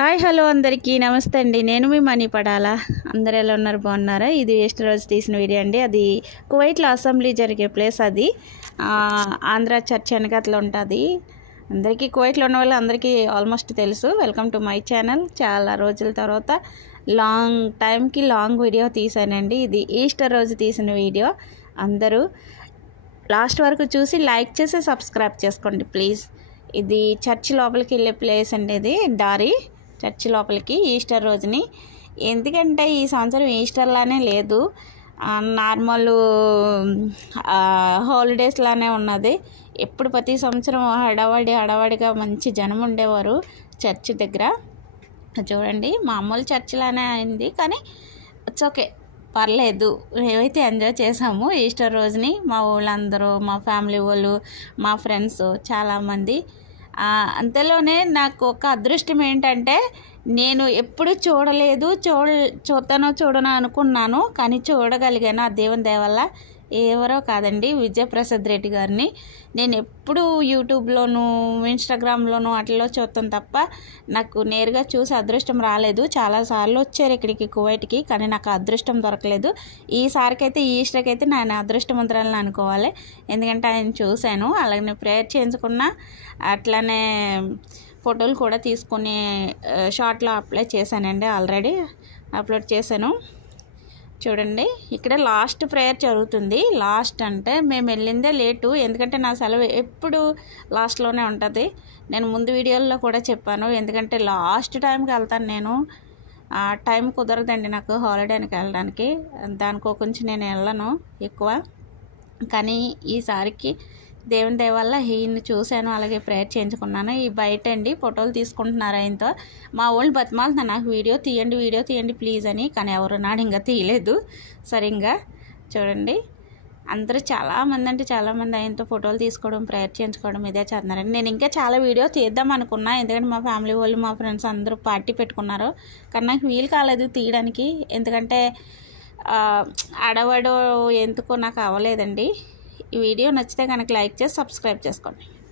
Hi hello అందరికీ. నమస్తే అండి. నేను మీ మనీ పడాలా. అందరు ఎలా ఉన్నారు? బాగున్నారా? ఇది వేస్ట్ రోజు తీసిన వీడియో అండి. అది కువైట్లో అసెంబ్లీ జరిగే ప్లేస్ అది. ఆంధ్ర చర్చ్ వెనకట్లో ఉంటుంది. అందరికీ కువైట్లో ఉన్న వాళ్ళు అందరికీ ఆల్మోస్ట్ తెలుసు. Welcome to my channel. చాలా రోజుల తర్వాత లాంగ్ టైంకి లాంగ్ వీడియో తీసానండి. ఇది ఈస్టర్ రోజు తీసిన వీడియో. అందరూ లాస్ట్ వరకు చూసి లైక్ చేసి సబ్స్క్రైబ్ చేసుకోండి ప్లీజ్. ఇది చర్చ్ లోపలికి వెళ్ళే ప్లేస్ అండి ఇది. దారి చర్చి లోపలికి ఈస్టర్ రోజుని. ఎందుకంటే ఈ సంవత్సరం ఈస్టర్లానే లేదు. నార్మల్ ఆ, హాలిడేస్ లానే ఉన్నది. ఎప్పుడు ప్రతి సంవత్సరం హడావాడి హడావాడిగా మంచి జనం ఉండేవారు చర్చ్ దగ్గర. చూడండి మామూలు చర్చిలానే అయింది కానీ ఇట్స్ ఓకే పర్లేదు. మేమైతే ఎంజాయ్ చేసాము ఈస్టర్ రోజుని మా వాళ్ళందరూ మా ఫ్యామిలీ వాళ్ళు మా ఫ్రెండ్స్ చాలామంది అంతలోనే నాకు ఒక అదృష్టం ఏంటంటే నేను ఎప్పుడు చూడలేదు చూడ చూస్తానో చూడనో అనుకున్నాను కానీ చూడగలిగాను ఆ దేవుని దయ వల్ల. ఎవరో కాదండి విజయప్రసాద్ రెడ్డి గారిని. నేను ఎప్పుడూ యూట్యూబ్లోను ఇన్స్టాగ్రామ్లోను అట్లలో చూస్తాను తప్ప నాకు నేరుగా చూసి అదృష్టం రాలేదు. చాలాసార్లు వచ్చారు ఇక్కడికి కువైట్కి కానీ నాకు అదృష్టం దొరకలేదు. ఈసారికైతే ఈ ఈస్టర్కి అయితే నేను అదృష్టవంతురాలని అనుకోవాలి. ఎందుకంటే ఆయన చూశాను. అలాగే ప్రేయర్ చేయించుకున్నా అట్లానే ఫోటోలు కూడా తీసుకుని షార్ట్లో అప్లై చేశానండి ఆల్రెడీ. అప్లోడ్ చేశాను. చూడండి ఇక్కడ లాస్ట్ ప్రేయర్ జరుగుతుంది. లాస్ట్ అంటే మేము వెళ్ళిందే లేటు ఎందుకంటే నా సెలవు ఎప్పుడు లాస్ట్లోనే ఉంటుంది. నేను ముందు వీడియోల్లో కూడా చెప్పాను ఎందుకంటే లాస్ట్ టైంకి వెళ్తాను నేను. ఆ టైం కుదరదండి నాకు హాలిడేకి వెళ్ళడానికి. దానికో కొంచెం నేను వెళ్ళను ఎక్కువ. కానీ ఈసారికి దేవుని దయ వల్ల ఈయన్ని చూశాను అలాగే ప్రేయర్ చేయించుకున్నాను. ఈ బయట అండి ఫోటోలు తీసుకుంటున్నారు ఆయనతో. మా వాళ్ళు బతిమాలుతున్నారు నాకు వీడియో తీయండి వీడియో తీయండి ప్లీజ్ అని కానీ ఎవరు నాడు ఇంకా తీయలేదు. సరిగ్గా చూడండి. అందరూ చాలామంది అంటే చాలామంది ఆయనతో ఫోటోలు తీసుకోవడం ప్రేయర్ చేయించుకోవడం ఇదే చేస్తున్నారండి. నేను ఇంకా చాలా వీడియో తీద్దాం అనుకున్నా ఎందుకంటే మా ఫ్యామిలీ వాళ్ళు మా ఫ్రెండ్స్ అందరూ పార్టీ పెట్టుకున్నారు. కానీ నాకు వీలు కాలేదు తీయడానికి ఎందుకంటే ఆ, అడవడు ఎందుకో నాకు అవ్వలేదండి. ఈ వీడియో నచ్చితే కనుక లైక్ చేసి సబ్స్క్రైబ్ చేసుకోండి.